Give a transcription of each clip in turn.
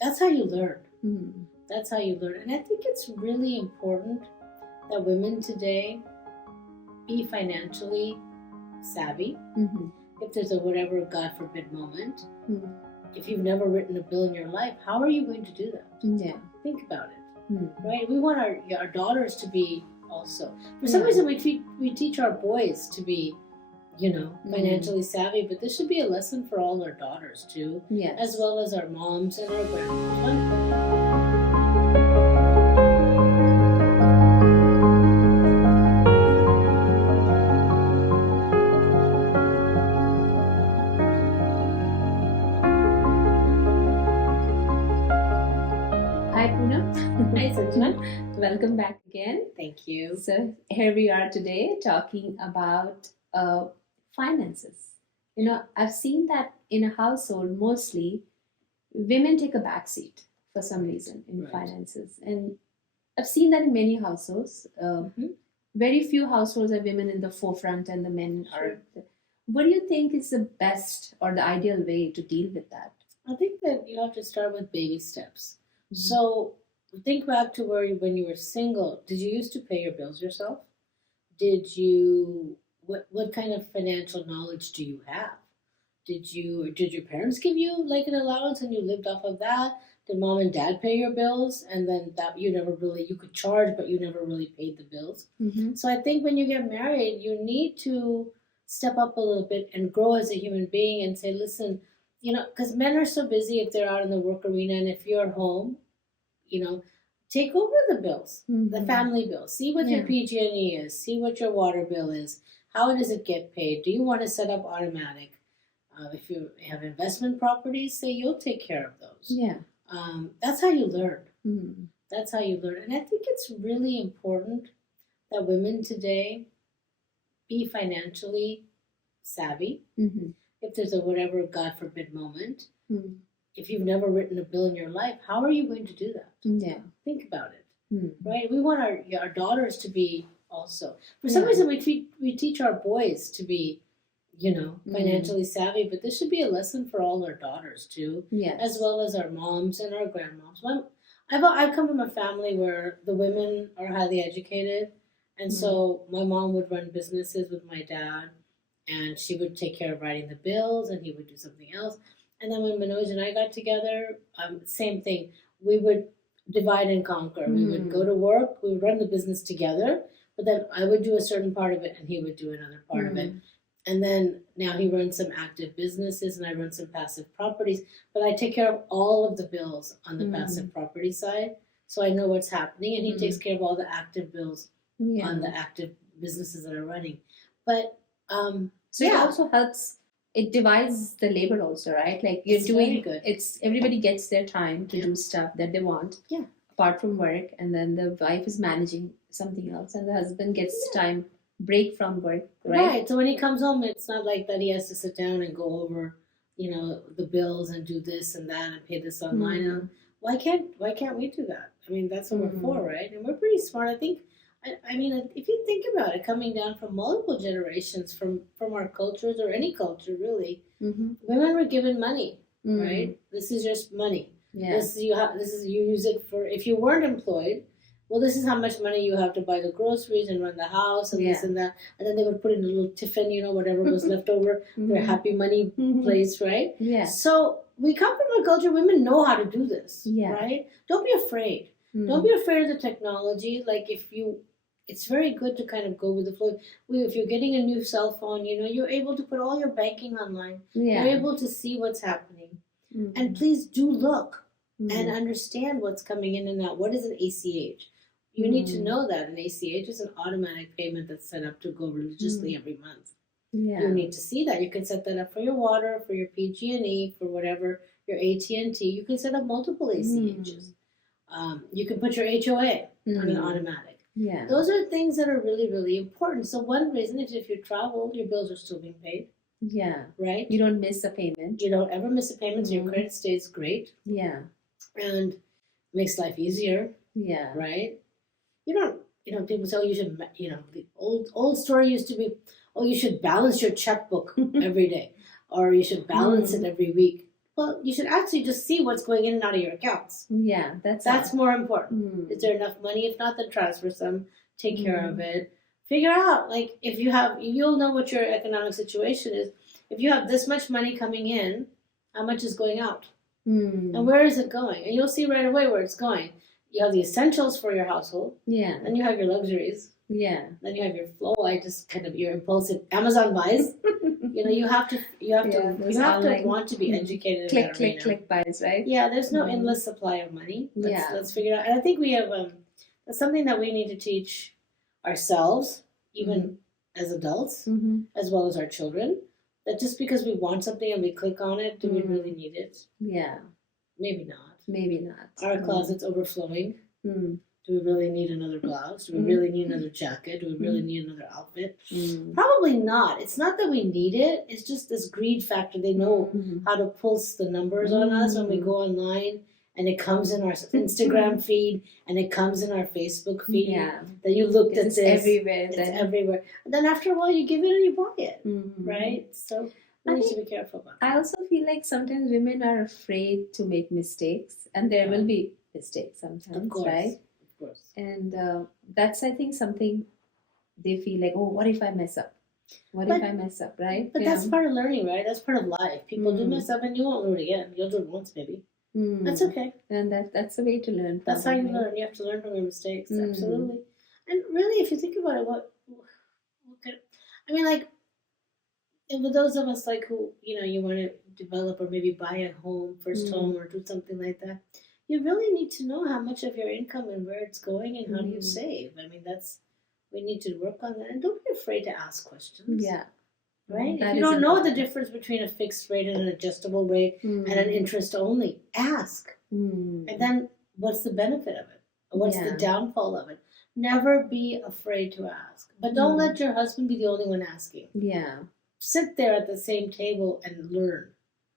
That's how you learn. Mm. That's how you learn. And I think it's really important that women today be financially savvy. Mm-hmm. If there's a whatever, God forbid, moment, Mm. if you've never written a bill in your life, how are you going to do that? Yeah. Think about it, Mm. right? We want our daughters to be also. For some Yeah. reason, we teach our boys to be, financially savvy, but this should be a lesson for all our daughters too, Yes. as well as our moms and our grandmoms. Hi, Poonam. Hi, Sanjana. Welcome back again. Thank you. So here we are today talking about finances. I've seen that in a household, mostly women take a back seat for some reason in Right. finances. And I've seen that in many households. Mhm. Very few households are women in the forefront and the men are. What do you think is the best or the ideal way to deal with that? I think that you have to start with baby steps. Mhm. So think back to when you were single. Did you used to pay your bills yourself? Did you what kind of financial knowledge do you have? Did your parents give you like an allowance and you lived off of that? Did mom and dad pay your bills and then that you could charge but you never really paid the bills? Mm-hmm. So I think when you get married, you need to step up a little bit and grow as a human being and say, listen, because men are so busy if they're out in the work arena, and if you're home, you know, take over the bills, the family bills. See what your Yeah. PG&E is. See what your water bill is. How does it get paid? Do you want to set up automatic? If you have investment properties, say you'll take care of those. Yeah. That's how you learn. Mm. That's how you learn. And I think it's really important that women today be financially savvy. Mm-hmm. If there's a whatever, God forbid, moment, Mm. if you've never written a bill in your life, how are you going to do that? Yeah. Think about it, Mm. right? We want our daughters to be also. For some Yeah. reason, we teach our boys to be, financially savvy, but this should be a lesson for all our daughters too, Yes. as well as our moms and our grandmoms. I've come from a family where the women are highly educated, and so my mom would run businesses with my dad, and she would take care of writing the bills, and he would do something else. And then when Manoj and I got together, same thing. We would divide and conquer. We would go to work. We would run the business together, but then I would do a certain part of it, and he would do another part of it. And then now he runs some active businesses and I run some passive properties. But I take care of all of the bills on the passive property side. So I know what's happening. And he takes care of all the active bills on the active businesses that are running. But So it also helps. It divides the labor also, right? Like you're It's doing very good. It's everybody gets their time to do stuff that they want. Yeah. Apart from work, and then the wife is managing something else, and the husband gets time break from work, right? So when he comes home, it's not like that he has to sit down and go over, the bills and do this and that and pay this online. Why can't we do that? I mean, that's what we're for, right? And we're pretty smart. I think. I mean, if you think about it, coming down from multiple generations from our cultures or any culture really, women were given money, right? This is just money. Yeah. This you use it for if you weren't employed. Well, this is how much money you have to buy the groceries and run the house and this and that. And then they would put in a little tiffin, whatever was left over, their happy money place, right? Yeah. So we come from a culture, women know how to do this, Yeah. right? Don't be afraid. Don't be afraid of the technology. Like it's very good to kind of go with the flow. If you're getting a new cell phone, you're able to put all your banking online. Yeah. You're able to see what's happening. And please do look and understand what's coming in and out. What is an ACH? You need to know that an ACH is an automatic payment that's set up to go religiously every month. Yeah. You need to see that. You can set that up for your water, for your PG&E, for whatever, your AT&T. You can set up multiple ACHs. You can put your HOA on an automatic. Yeah. Those are things that are really, really important. So one reason is if you travel, your bills are still being paid. Yeah. Right? You don't miss a payment. You don't ever miss a payment, so your credit stays great. Yeah. And makes life easier. Yeah. Right? You don't, people say, oh, you should, the old story used to be, oh, you should balance your checkbook every day, or you should balance it every week. Well, you should actually just see what's going in and out of your accounts. Yeah, That's all. more important. Is there enough money? If not, then transfer some. Take care of it. Figure out, like, if you have, you'll know what your economic situation is. If you have this much money coming in, how much is going out? And where is it going? And you'll see right away where it's going. You have the essentials for your household. Yeah. Then you have your luxuries. Yeah. Then you have your flow. I just kind of your impulsive Amazon buys. You have to want to be educated. Click buys, right? Yeah, there's no endless supply of money. Let's figure it out. And I think we have that's something that we need to teach ourselves, even as adults, as well as our children. That just because we want something and we click on it, do we really need it? Yeah. Maybe not. Maybe not. Our closet's overflowing. Do we really need another blouse? Do we really need another jacket? Do we really need another outfit? Probably not. It's not that we need it. It's just this greed factor. They know how to pulse the numbers on us when we go online, and it comes in our Instagram feed, and it comes in our Facebook feed. Yeah. That you looked at this. Everywhere. It's everywhere. And then after a while, you give it and you buy it. Right? So we need to be careful about that. I also feel like sometimes women are afraid to make mistakes, and there will be mistakes sometimes, of course. right? Of course. And that's, I think, something they feel like, oh, what if I mess up? What if I mess up, right? But that's part of learning, right? That's part of life. People do mess up, and you won't do it again. You'll do it once, maybe. That's okay. And that's the way to learn. That's how you learn. You have to learn from your mistakes. Absolutely. And really, if you think about it, what I mean, like, for those of us like who you want to develop or maybe buy a home, first home, or do something like that, you really need to know how much of your income and where it's going and how do you save. I mean, we need to work on that, and don't be afraid to ask questions. Yeah. Right? If you don't know the difference between a fixed rate and an adjustable rate and an interest only, ask. And then what's the benefit of it? Or what's the downfall of it? Never be afraid to ask. But don't let your husband be the only one asking. Yeah. Sit there at the same table and learn.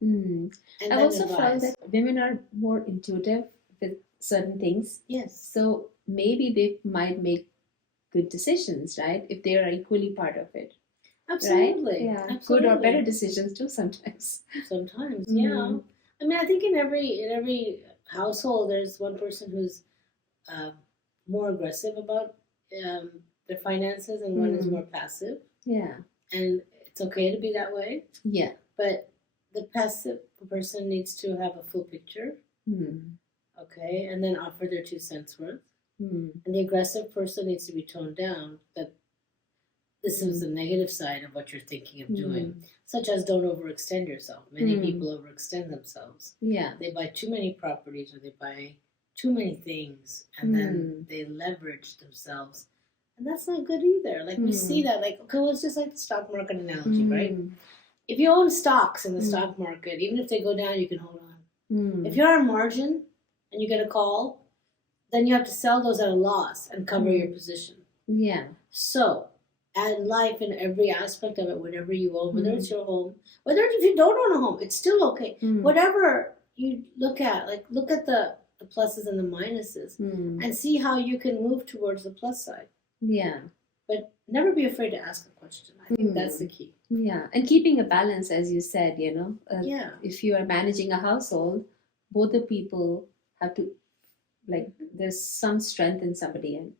And I also felt that women are more intuitive with certain things. Yes. So maybe they might make good decisions, right? If they are equally part of it. Absolutely. Right? Yeah. Absolutely. Good or better decisions too sometimes. Sometimes, yeah. I mean, I think in every household there's one person who's more aggressive about their finances and one is more passive. Yeah. And it's okay to be that way. Yeah. But the passive person needs to have a full picture. Okay, and then offer their 2 cents worth. And the aggressive person needs to be toned down, that this is the negative side of what you're thinking of doing, such as don't overextend yourself. Many people overextend themselves. Yeah. They buy too many properties, or they buy too many things, and then they leverage themselves. And that's not good either. Like, we see that, like, okay, well, it's just like the stock market analogy, right? If you own stocks in the stock market, even if they go down, you can hold on. If you're on margin and you get a call, then you have to sell those at a loss and cover your position. Yeah. So, and life in every aspect of it, whatever you own, whether it's your home, whether if you don't own a home, it's still okay. Whatever you look at, like, look at the pluses and the minuses and see how you can move towards the plus side. Yeah. But never be afraid to ask a question. I think that's the key. Yeah. And keeping a balance, as you said, if you are managing a household, both the people have to, like, there's some strength in somebody and,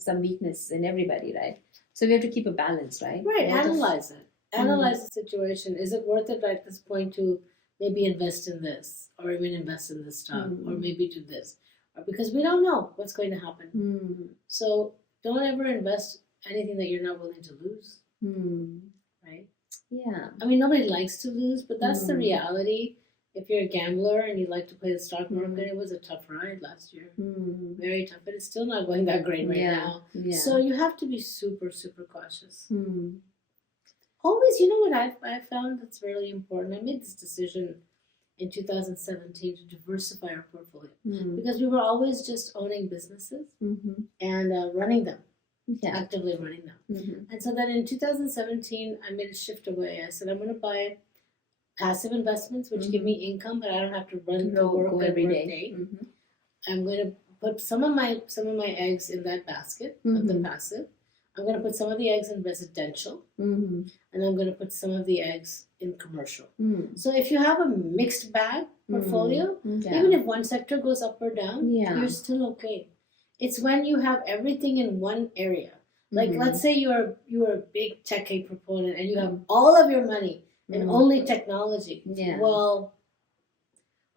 some weakness in everybody, right? So we have to keep a balance, right? Right. Analyze it. Analyze the situation. Is it worth it at this point to maybe invest in this, or even invest in this stock, or maybe do this? Or because we don't know what's going to happen. So don't ever invest anything that you're not willing to lose. Right? Yeah. I mean, nobody likes to lose, but that's the reality. If you're a gambler and you like to play the stock market, it was a tough ride last year. Very tough, but it's still not going that great right now. Yeah. So you have to be super, super cautious. Always, you know what I found that's really important? I made this decision in 2017 to diversify our portfolio because we were always just owning businesses and running them, actively running them. And so then in 2017, I made a shift away. I said, I'm going to buy passive investments, which give me income, but I don't have to run to work every day. I'm going to put some of my eggs in that basket of the passive. I'm going to put some of the eggs in residential, Mm-hmm. and I'm going to put some of the eggs in commercial. Mm. So if you have a mixed bag portfolio, even if one sector goes up or down, you're still okay. It's when you have everything in one area. Like let's say you're a big tech proponent and you have all of your money in only technology. Yeah. Well,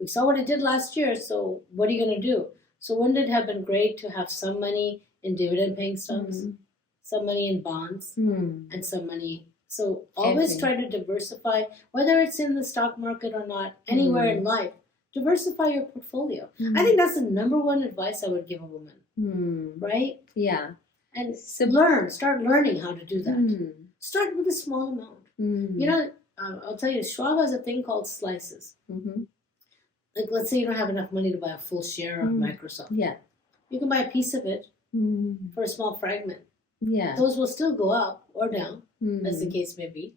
we saw what it did last year, so what are you going to do? So wouldn't it have been great to have some money in dividend paying stocks, some money in bonds, and some money? So always try to diversify, whether it's in the stock market or not, anywhere in life. Diversify your portfolio. I think that's the number one advice I would give a woman, right? Yeah. And start learning how to do that. Start with a small amount. You know, I'll tell you, Schwab has a thing called slices. Like, let's say you don't have enough money to buy a full share of Microsoft. Yeah. You can buy a piece of it for a small fragment. Yeah. Those will still go up or down, as the case may be.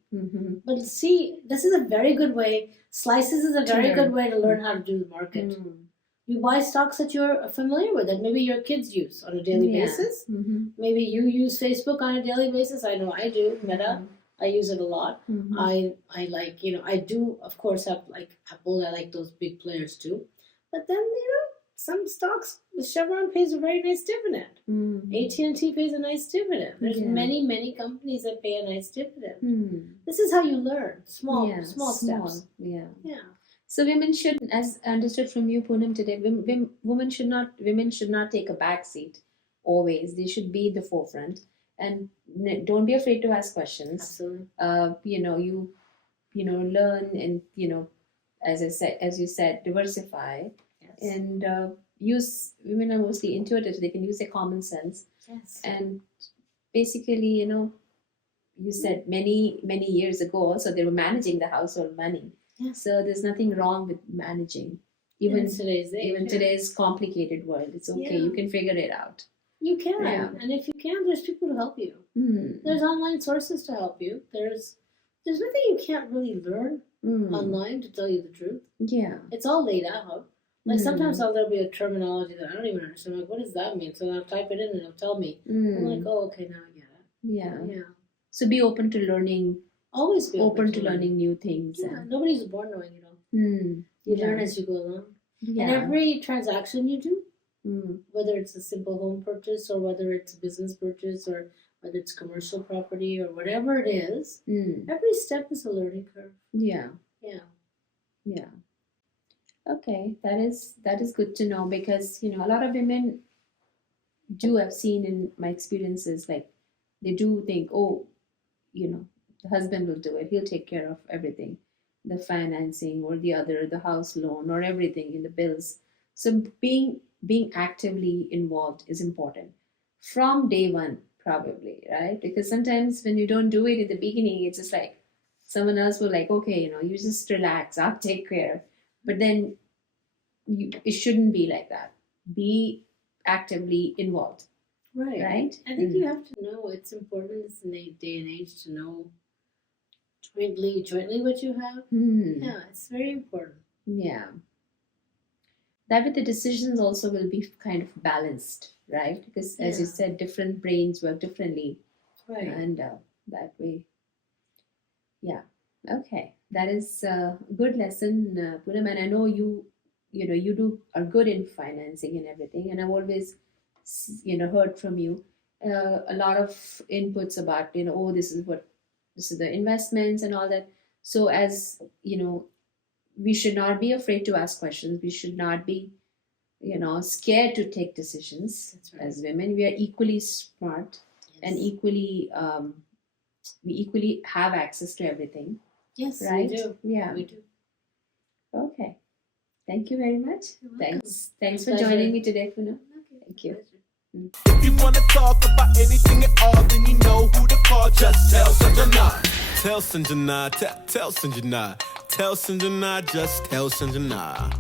But see, this is a very good way. Slices is a very good way to learn how to do the market. You buy stocks that you're familiar with, that maybe your kids use on a daily basis. Maybe you use Facebook on a daily basis. I know I do. Meta. I use it a lot. I like, I do, of course, have like Apple. I like those big players too. But then, some stocks, Chevron pays a very nice dividend. AT&T pays a nice dividend. There's many companies that pay a nice dividend. This is how you learn. Small steps. Yeah. Yeah. So women should, as understood from you, Poonam, today, women should not take a back seat always. They should be the forefront. And don't be afraid to ask questions. Absolutely. You learn and, as you said, diversify. Yes. And women are mostly intuitive. They can use their common sense. Yes. And basically, you said many years ago also they were managing the household money. Yes. So there's nothing wrong with managing. Even today's complicated world, it's okay. You can figure it out. You can, and if you can, there's people to help you. There's online sources to help you. There's nothing you can't really learn online, to tell you the truth. Yeah, it's all laid out. Like sometimes there'll be a terminology that I don't even understand. I'm like, what does that mean? So I'll type it in and it'll tell me. I'm like, oh, okay, now I get it. Yeah. So be open to learning. Always be open to learning new things. Yeah, nobody's born knowing it all. You learn as you go along. And every transaction you do, whether it's a simple home purchase or whether it's a business purchase or whether it's commercial property or whatever it is, every step is a learning curve. Yeah. Okay, that is good to know, because a lot of women do, I've seen in my experiences, like they do think, oh, the husband will do it, he'll take care of everything, the financing or the house loan or everything in the bills. So being actively involved is important from day one, probably, right? Because sometimes when you don't do it in the beginning, it's just like someone else will like, okay, you just relax, I'll take care. But then it shouldn't be like that. Be actively involved. Right? I think you have to know, it's important in this day and age to know jointly what you have. Yeah, it's very important. Yeah. That way the decisions also will be kind of balanced, right? Because as you said, different brains work differently. Right. And that way. Yeah. Okay. That is a good lesson, Poonam. And I know you are good in financing and everything. And I've always, heard from you a lot of inputs about, this is the investments and all that. So as, we should not be afraid to ask questions. We should not be, scared to take decisions. That's right. As women. We are equally smart and equally, we equally have access to everything. Yes, right? we do. Yeah. We do. Okay. Thank you very much. Thanks for Pleasure. joining me today, Poonam. Thank you. If you wanna talk about anything at all, then you know who to call. Just tell Sanjana. Tell Sanjana. Tell Sanjana. Tell Sanjana. Just tell Sanjana.